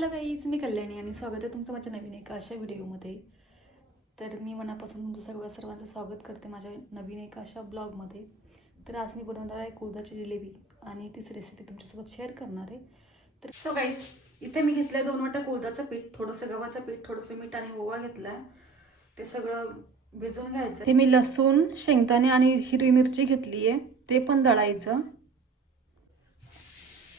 Hello guys, मी कल्याणी आणि स्वागत आहे तुमचं माझ्या नवीन एका अशा व्हिडिओमध्ये. तर मी मनापासून तुमचं सर्वांचं स्वागत करते माझ्या नवीन एका अशा ब्लॉगमध्ये. तर आज मी बनवणार आहे कुळथाची जिलेबी आणि तीच रेसिपी तुमच्यासोबत शेअर करणार आहे. तर सो गाईज, इथे मी घेतलं 2 वाट्या कुळथाचं पीठ, थोडंसं गव्हाचं पीठ, थोडंसं मीठ आणि ओवा घेतला आहे. ते सगळं भिजवून घ्यायचं. ते मी लसूण, शेंगदाणे आणि हिरवी मिरची घेतली आहे, ते पण दळायचं.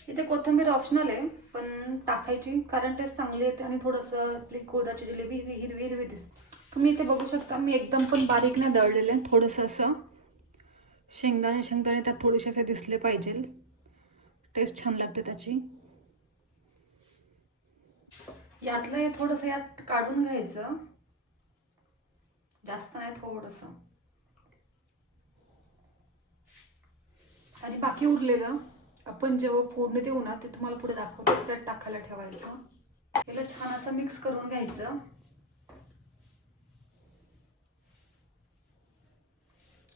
इथे कोथिंबीर ऑप्शनल आहे पण टाकायची, कारण टेस्ट चांगली येते आणि थोडंसं आपली कुळथाची जिलेबी हिरवी हिरवी दिसते. तुम्ही इथे बघू शकता मी एकदम पण बारीक नाही दळलेले, थोडंसं असं शेंगदाणे त्यात थोडेसे असे दिसले पाहिजे, टेस्ट छान लागते त्याची. यातलं हे थोडंसं यात काढून घ्यायचं, जास्त नाही, थोडंसं. आणि बाकी उरलेलं आपण जेव्हा फोडणी देऊ ना, ते तुम्हाला पुढे दाखवतेच, त्यात टाकायला ठेवायचं. त्याला छान असं मिक्स करून घ्यायचं.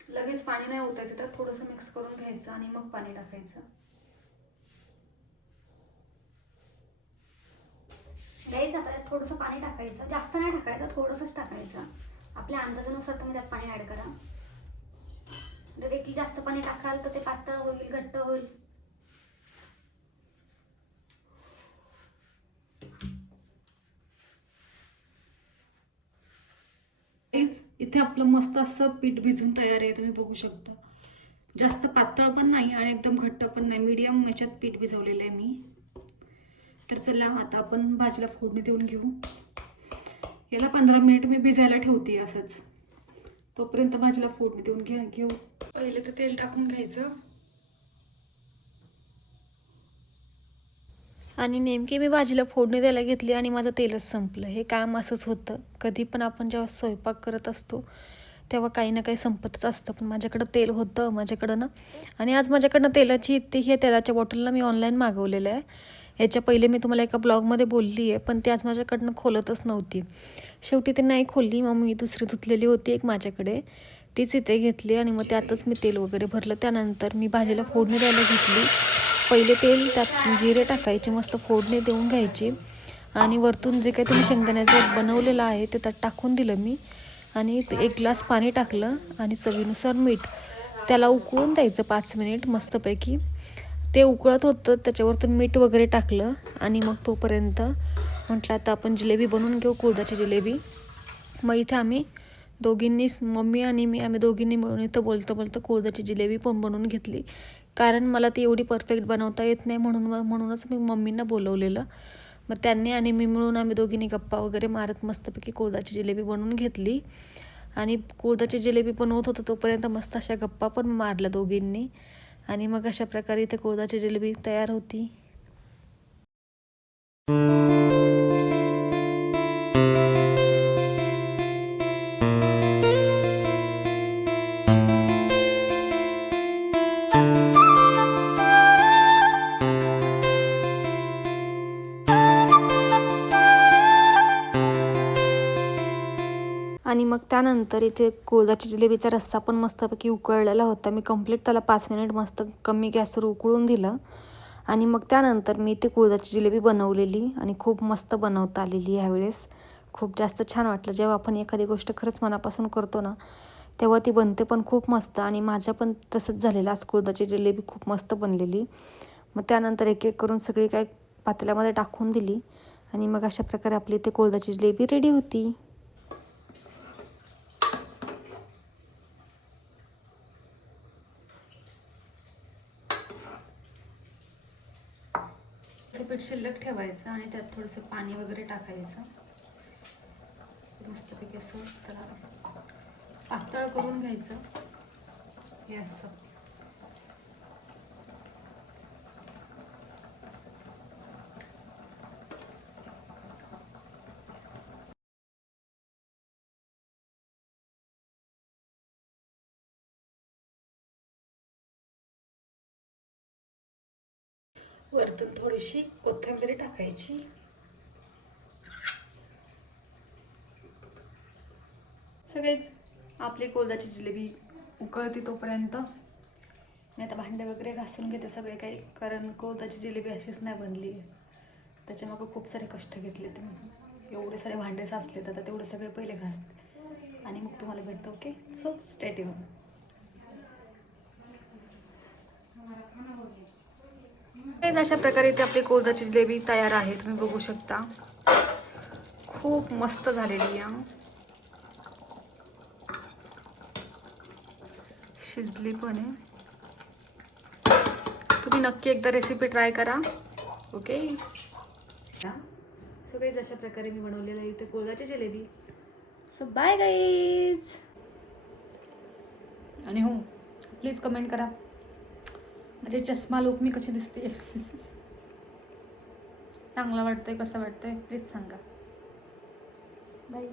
लगेच पाणी नाही ओतायचं, त्यात थोडंसं मिक्स करून घ्यायचं आणि मग पाणी टाकायचं. घ्यायचं, आता थोडंसं पाणी टाकायचं, जास्त नाही टाकायचं, थोडंसंच टाकायचं. आपल्या अंदाजानुसार तुम्ही त्यात पाणी ॲड करा. डायरेक्टली जास्त पाणी टाकाल तर ते पातळ होईल, घट्ट होईल. इथे आपलं मस्त असं पीठ भिजून तयार आहे, तुम्ही बघू शकता. जास्त पातळ पण नाही आणि एकदम घट्ट पण नाही, मीडियम याच्यात पीठ भिजवलेलं आहे मी. तर चला आता आपण भाजीला फोडणी देऊन घेऊ. याला 15 मिनिट मी भिजायला ठेवते असंच, तोपर्यंत भाजीला फोडणी देऊन घेऊ. पहिले तर तेल टाकून घ्यायचं. आणि नेमकी मी भाजीला फोडणी द्यायला घेतली आणि माझं तेलच संपलं. हे काम असंच होतं, कधी पण आपण जेव्हा स्वयंपाक करत असतो तेव्हा काही ना काही संपतच असतं. पण माझ्याकडं तेल होतं माझ्याकडं ना, आणि आज माझ्याकडनं तेलाची हे तेलाच्या बॉटलला मी ऑनलाईन मागवलेलं आहे. याच्या पहिले मी तुम्हाला एका ब्लॉगमध्ये बोलली आहे, पण ती आज माझ्याकडनं खोलतच नव्हती. शेवटी ते नाही खोलली, मग मी दुसरी धुतलेली होती एक माझ्याकडे, तीच इथे घेतली आणि मग त्यातच मी तेल वगैरे भरलं. त्यानंतर मी भाजीला फोडणी द्यायला घेतली. पहिले तेल, त्यात जिरे टाकायचे, मस्त फोडणी देऊन घ्यायची आणि वरतून जे काही तुम्ही शेंगदाण्याचं बनवलेलं आहे ते त्यात टाकून दिलं मी. आणि 1 ग्लास पाणी टाकलं आणि चवीनुसार मीठ. त्याला उकळून द्यायचं 5 मिनिट मस्तपैकी. ते उकळत होतं, त्याच्यावरतून मीठ वगैरे टाकलं आणि मग तोपर्यंत म्हटलं आता आपण जिलेबी बनवून घेऊ, कुळथाची जिलेबी. मग इथे आम्ही दोघींनी, मम्मी आणि मी, आम्ही दोघींनी मिळून इथं बोलतं कुळथाची जिलेबी पण बनवून घेतली. कारण मला ती एवढी परफेक्ट बनवता येत नाही, म्हणूनच मी मम्मींना बोलवलेलं. मग त्यांनी आणि मी मिळून आम्ही दोघींनी गप्पा वगैरे मारत मस्तपैकी कुळथाची जिलेबी बनवून घेतली. आणि कुळथाची जिलेबी बनवत होतं तोपर्यंत मस्त अशा गप्पा पण मारल्या दोघींनी. आणि मग अशा प्रकारे इथे कुळथाची जिलेबी तयार होती. आणि मग त्यानंतर इथे कुळथाची जिलेबीचा रस्सा पण मस्तपैकी उकळलेला होता. मी कंप्लीट त्याला 5 मिनिट मस्त कमी गॅसवर उकळून दिलं. आणि मग त्यानंतर मी ती कुळथाची जिलेबी बनवलेली आणि खूप मस्त बनवता आलेली ह्यावेळेस. खूप जास्त छान वाटलं. जेव्हा आपण एखादी गोष्ट खरंच मनापासून करतो ना, तेव्हा ती बनते पण खूप मस्त. आणि माझ्या पण तसंच झालेलं, आज कुळथाची जिलेबी खूप मस्त बनलेली. मग त्यानंतर एक एक करून सगळी काय पातेल्यामध्ये टाकून दिली आणि मग अशा प्रकारे आपली इथे कुळथाची जिलेबी रेडी होती. पीठ शिल्लक ठेवायचं आणि त्यात थोडंसं पाणी वगैरे टाकायचं. मस्तपैकी असं त्याला पातळ करून घ्यायचं. हे असं वरतून थोडीशी कोथिंबीर टाकायची. सगळेच आपली कुळथाची जिलेबी उकळती तोपर्यंत मी आता भांडे वगैरे घासून घेते सगळे काही, कारण कुळथाची जिलेबी अशीच नाही बनली आहे. त्याच्यामागं खूप सारे कष्ट घेतले ते मी. एवढे सारे भांडे साचले तर आता तेवढे सगळे पहिले घासते आणि मग तुम्हाला भेटतं. Okay, so stay tune. हेच अशा प्रकारे इथे आपली कोळदाची जिलेबी तयार आहे. तुम्ही बघू शकता, खूप मस्त झालेली आहे. शिजली पण आहे. तुम्ही नक्की एकदा रेसिपी ट्राय करा. ओके, सो गाईज अशा प्रकारे मी बनवलेलं आहे इथे कोळदाची जिलेबी. So bye guys. आणि हो, प्लीज कमेंट करा म्हणजे चष्मा लुक मी कशी दिसते. चांगला वाटतंय कसं वाटतंय प्लीज सांगा. बाय.